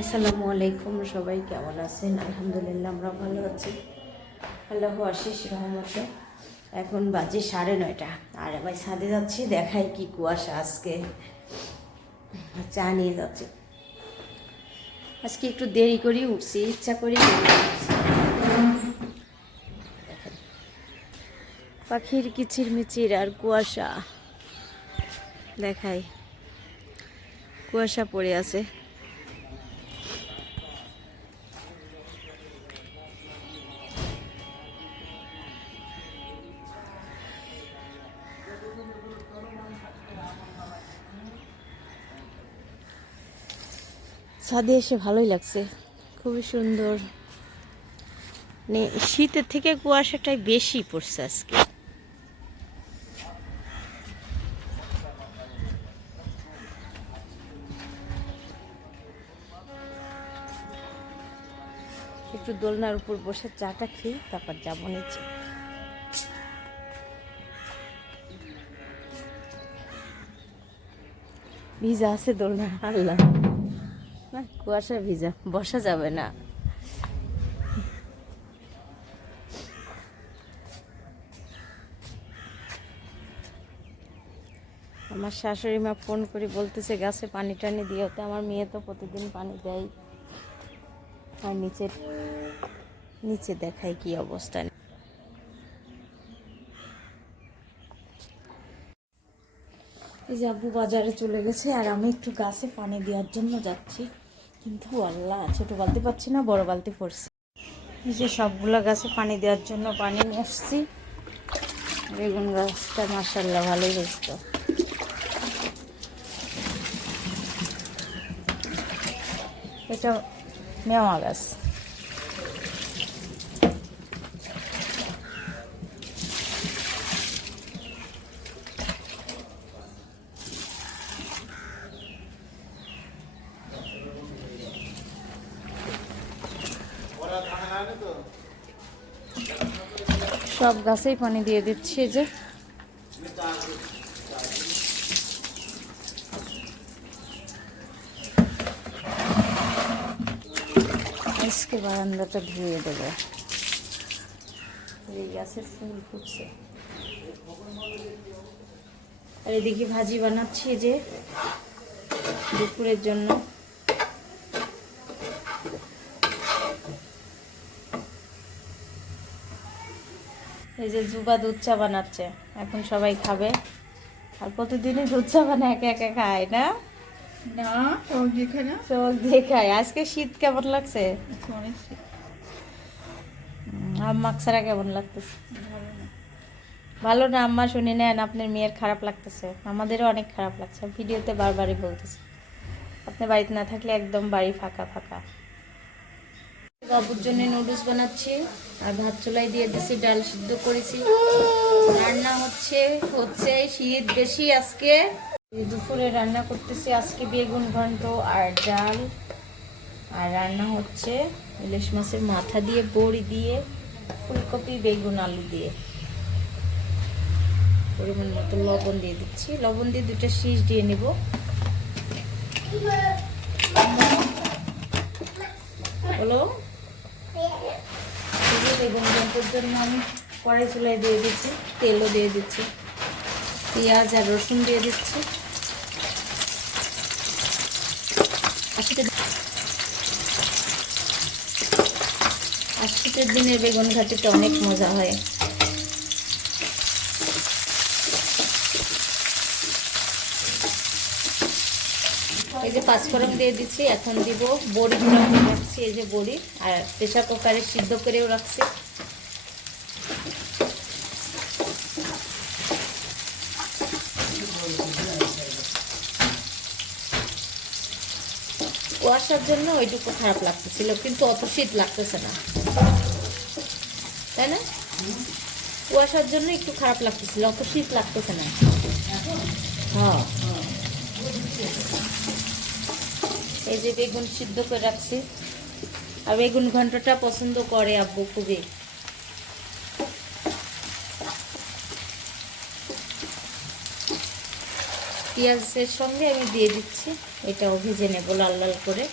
আসসালামু আলাইকুম, সবাই কেমন আছেন? আলহামদুলিল্লাহ, আমরা ভালো আছি। আল্লাহ আশিস রহমতে। এখন বাজে সাড়ে নয়টা। আর এবার ছাদে যাচ্ছি, দেখাই কি কুয়াশা আজকে। চা নিয়ে যাচ্ছি। আজকে একটু দেরি করি, উঠছি, ইচ্ছা করি পাখির কিচির মিচির আর কুয়াশা। দেখাই। কুয়াশা পড়ে আছে। ছাদে এসে ভালোই লাগছে। খুবই সুন্দর। মানে শীতের থেকে কুয়াশাটাই বেশি পড়ছে আজকে। একটু দোলনার উপর বসে চাটা খেয়ে তারপর যাব নিচে। ভিজা আছে দোলনা আল্লাহ কুয়াশা ভিজা, বসা যাবে না। আমার শাশুড়ি মা ফোন করে বলতেছে, গাছে পানি টানি দিয়ে তো, আমার মেয়ে তো প্রতিদিন পানি দেয়। আর নিচে নিচে দেখাই কি অবস্থা। এই যে আব্বু বাজারে চলে গেছে, আর আমি একটু গাছে পানি দেওয়ার জন্য যাচ্ছি। কিন্তু আল্লাহ, ছোট বালতি পাচ্ছি না, বড় বালতি পড়ছি এই যে সবগুলো গাছে পানি দেওয়ার জন্য পানি নিয়ে আসছি বেগুন গাছটা মাসাল্লাহ ভালোই হয়েছিল এটা মেওয়া গাছ। সব গাছেই পানি দিয়ে দিচ্ছি যে। আজকে বারান্দাটা ধুয়ে দেবো। এই গাছের ফুল ফুটছে। আর এদিকে ভাজি বানাচ্ছি যে দুপুরের জন্য। এই যে জুবা দুধ চা বানাচ্ছে। এখন সবাই খাবে। আর প্রতিদিনই দুধ চা বানা একা একা খায় না? না চোখ দেখে না। চোখ দিয়ে খায়। আজকে শীত কেমন লাগছে? অনেক শীত। আম্মাক ছাড়া কেমন লাগতেছে? ভালো না। ভালো না আম্মা? শুনি নেন আপনার মেয়ের খারাপ লাগতেছে। আমাদেরও অনেক খারাপ লাগছে। ভিডিওতে বারবারই বলতেছে। আপনি বাড়িতে না থাকলে একদম বাড়ি ফাঁকা ফাঁকা। বাবুর জন্য নুডলস বানাচ্ছি আর ভাত চুলাই দিয়ে দিছি, ডাল সিদ্ধ করেছি। রান্না হচ্ছে হচ্ছে শীত বেশি আজকে। দুপুরে রান্না করতেছি আজকে বেগুন ঘন্ট আর ডাল। আর রান্না হচ্ছে ইলিশ মাছের মাথা দিয়ে, বড়ি দিয়ে, ফুলকপি, বেগুন, আলু দিয়ে। পরিমাণ মতো লবণ দিয়ে দিচ্ছি। লবণ দিয়ে দুটো শীষ দিয়ে নেব। হলো বেগুন ঘন্টের জন্য আমি কড়াই চুলাই দিয়ে দিচ্ছি, তেলও দিয়ে দিচ্ছি, পেঁয়াজ আর রসুন দিয়ে দিচ্ছি। আশিতের দিনে বেগুন ঘাটিতে অনেক মজা হয়। এই যে পাঁচফোড়ন দিয়ে দিচ্ছি, এখন দিব বড়ি রাখছি, এই যে বড়ি, আর প্রেশার কুকারে সিদ্ধ করেও রাখছি। কুয়াশার জন্য ওইটুকু খারাপ লাগতেছিল, কিন্তু অত শীত লাগতেছে না। তাই না? কুয়াশার জন্য একটু খারাপ লাগতেছিল, অত শীত লাগতেছে না। হ্যাঁ। এই যে বেগুন সিদ্ধ করে রাখছি। আর বেগুন ঘন্টটা পছন্দ করে আব্বু খুবই। পেঁয়াজের সঙ্গে আমি দিয়ে দিচ্ছি। এটাও ভেজে নেব লাল লাল করে।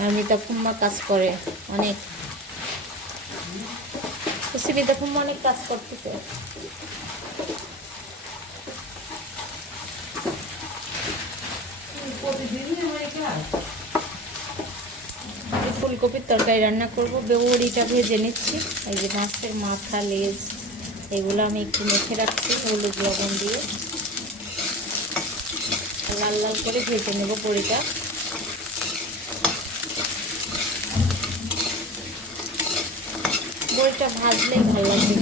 আর মিতা ফুম্মা কাজ করে অনেক। খুশি মিতা ফুম্মা অনেক কাজ করতেছে। ফুলকপির তরকারি রান্না করব। বেগুড়িটা ভেজে নিচ্ছি। এই যে মাছের মাথা, লেজ, এগুলো আমি একটু মেখে রাখছি হলুদ লবণ দিয়ে। লাল লাল করে ভেজে নেব বড়িটা। বড়িটা ভাজলেই ভালো লাগবে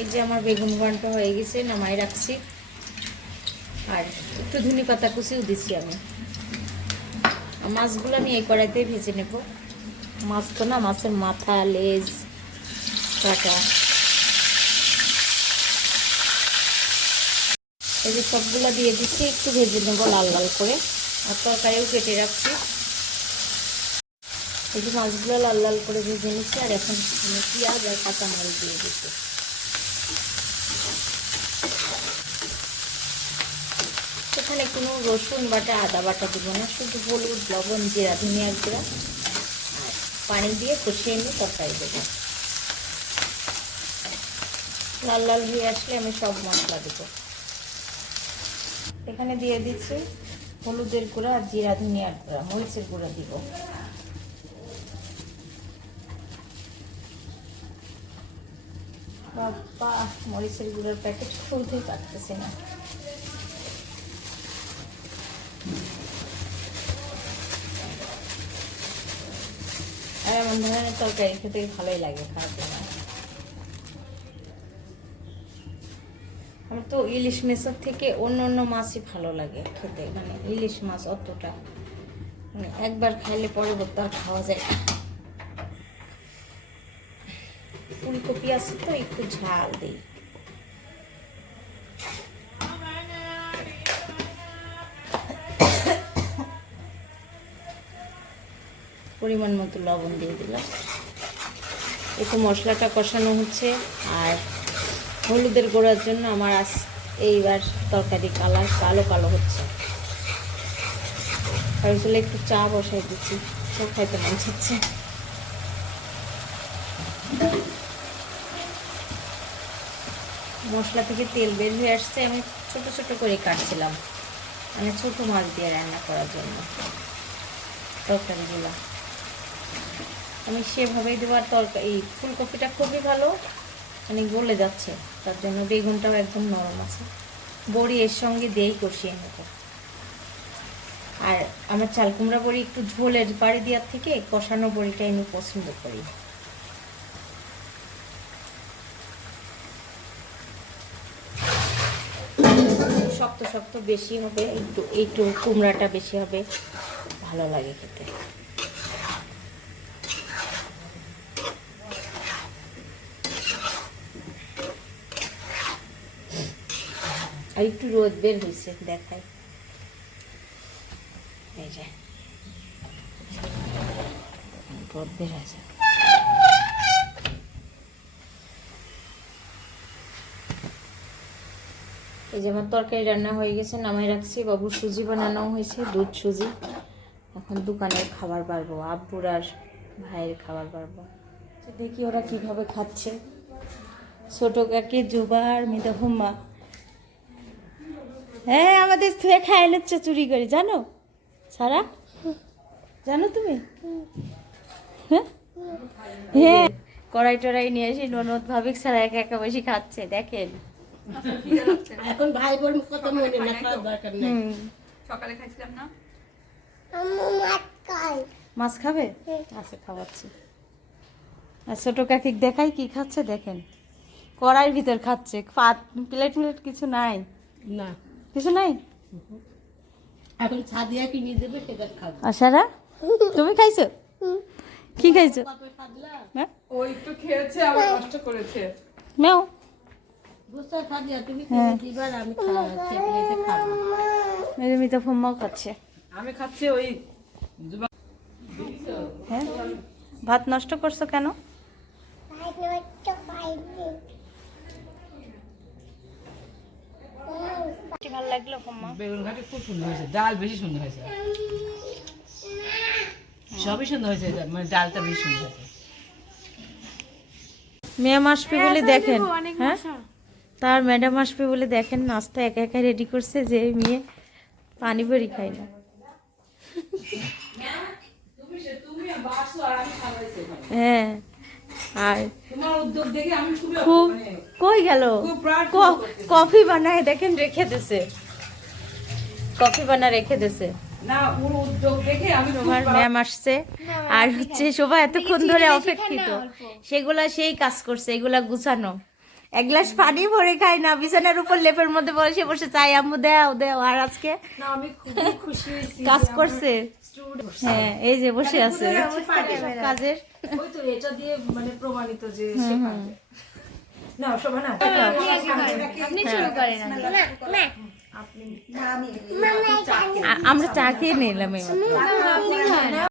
এই যে আমার বেগুন ঘন্ট হয়ে গেছে, নামাই রাখছি। আর একটু ধনে পাতা কুচিও দিছি আমি। মাছগুলো আমি এই কড়াইতে ভেজে নেব। মাছ তো না, মাছের মাথা, লেজ, কাটা। এই যে সবগুলো দিয়ে দিচ্ছি, একটু ভেজে নেব লাল লাল করে। আর তরকারিও কেটে রাখছি। এই যে মাছগুলো লাল লাল করে ভেজে নিচ্ছি, আর এখন পেঁয়াজ আর কাঁচামরিচ দিয়ে দিচ্ছি। এখানে কোনো রসুন বাটা, আদা বাটা দিব না, শুধু হলুদ, লবণ, জিরা, ধনিয়া জিরা আর পানি দিয়ে কষিয়ে নিয়ে তরকারি দেবো। লাল লাল হয়ে আসলে আমি সব মশলা দেবো। এখানে দিয়ে দিচ্ছি হলুদের গুঁড়া আর জিরা ধনিয়ার গুঁড়া, মরিচের গুঁড়া দিব। বাবা মরিচের গুঁড়োর প্যাকেট খুলতেই পারতেছি না। আর এমন ধরনের তরকারি খেতে ভালোই লাগে, খাওয়ার জন্য। আমার তো ইলিশ মাছের থেকে অন্য অন্য মাছই ভালো লাগে খেতে মানে ইলিশ মাছ অতটা। মানে একবার খাইলে পরে তো আর খাওয়া যায়। ফুলকপি আছে তো, একটু ঝাল দিই। পরিমাণ মতো লবণ দিয়ে দিলাম। একটু মশলাটা কষানো হচ্ছে আর হলুদের গোড়ার জন্য আমার আজ এইবার তরকারি কালার কালো কালো হচ্ছে। আর আসলে একটু চা বসাই দিচ্ছি সব খাইতে মন চাচ্ছে। মশলা থেকে তেল বের হয়ে আসছে, আমি ছোট ছোট করে কাটছিলাম। মানে ছোট মাছ দিয়ে রান্না করার জন্য তরকারিগুলো। আমি সেভাবেই দেওয়ার তরকারি এই ফুলকপিটা খুবই ভালো মানে গলে যাচ্ছে। তার জন্য বেগুনটাও একদম নরম আছে। বড়ি এর সঙ্গে দিয়েই কষিয়ে নেব। আর আমার চাল কুমড়া বড়ি একটু ঝোলের বাড়ি দেওয়ার থেকে কষানো বড়িটাই আমি পছন্দ করি। শক্ত শক্ত বেশি হবে, একটু একটু কুমড়াটা বেশি হবে, ভালো লাগে খেতে। আর একটু রোদ বের হয়েছে, দেখাই। এই যে। রোদ বের হয়েছে। এই যে আমার তরকারি রান্না হয়ে গেছে, নামাই রাখছি। বাবুর সুজি বানানো হয়েছে, দুধ সুজি। এখন দোকানের খাবার পারব আব্বুর আর ভাইয়ের খাবার পারব দেখি ওরা কীভাবে খাচ্ছে। ছোট কাকে জুবার মিতা হুম্মা। হ্যাঁ আমাদের থুয়ে খাই নিচ্ছে চুরি করে জানো? সারা জানো তুমি? হ্যাঁ? হ্যাঁ। কড়াই টড়াই নিয়ে এসে ননদ ভাবিক সারা একা একা বসে খাচ্ছে দেখেন। এখন ভাই বোন কথা মনে না দরকার নেই। হুম। সকালে খাইছিলাম না? মাছ খাবে? আচ্ছা খাওয়াচ্ছি। আর ছোট কাকিক দেখাই কি খাচ্ছে দেখেন। কড়াইয়ের ভিতর খাচ্ছে পাত প্লেট প্লেট কিছু নাই? না। কিছু নাই? এখন ছাদিয়া কিনে দেবে সেটা খাব। আশারা তুমি খাইছো? কি খাইছো? কত সাদলা হ্যাঁ? ও একটু খেয়েছে আবার নষ্ট করেছে। মেও হ্যাঁ। মিতা ফুম্মাও খাচ্ছে। আমি খাচ্ছি ওই হ্যাঁ? ভাত নষ্ট করছ কেন? ভালো লাগল কম্মা বেগুন ঘাটি খুব সুন্দর হয়েছে ডাল বেশি সুন্দর হয়েছে। সবই সুন্দর হয়েছে মানে ডালটা বেশি সুন্দর হয়েছে। ম্যাম আসবে বলে দেখেন হ্যাঁ? তার ম্যাডাম আসবে বলে দেখেন নাস্তা একা একা রেডি করছে যে মেয়ে পানি ভরি খায় না। হ্যাঁ আর তোমার উদ্যোগ দেখে আমি খুবই খুব মানে কই গেল? ক- কফি বানায় দেখেন রেখে দিছে। কফি বানা রেখে দিছে। না ওর উদ্যোগ দেখে আমি খুব তোমার ম্যাম আসছে। আর হচ্ছে শোভা এতক্ষণ ধরে অপেক্ষিত। সেগুলা সেই কাজ করছে এগুলা গুছানো। এক গ্লাস পানি ভরে খাই না বিছানার উপর লেপের মধ্যে বসে বসে চাই আম্মু দেও দেও আর আজকে কাজ করছে। হ্যাঁ এই যে বসে আছে। কাজের ওই তো এটা দিয়ে মানে প্রমাণিত যে না শোভা না। আ- আমরা চা খেয়ে নিলাম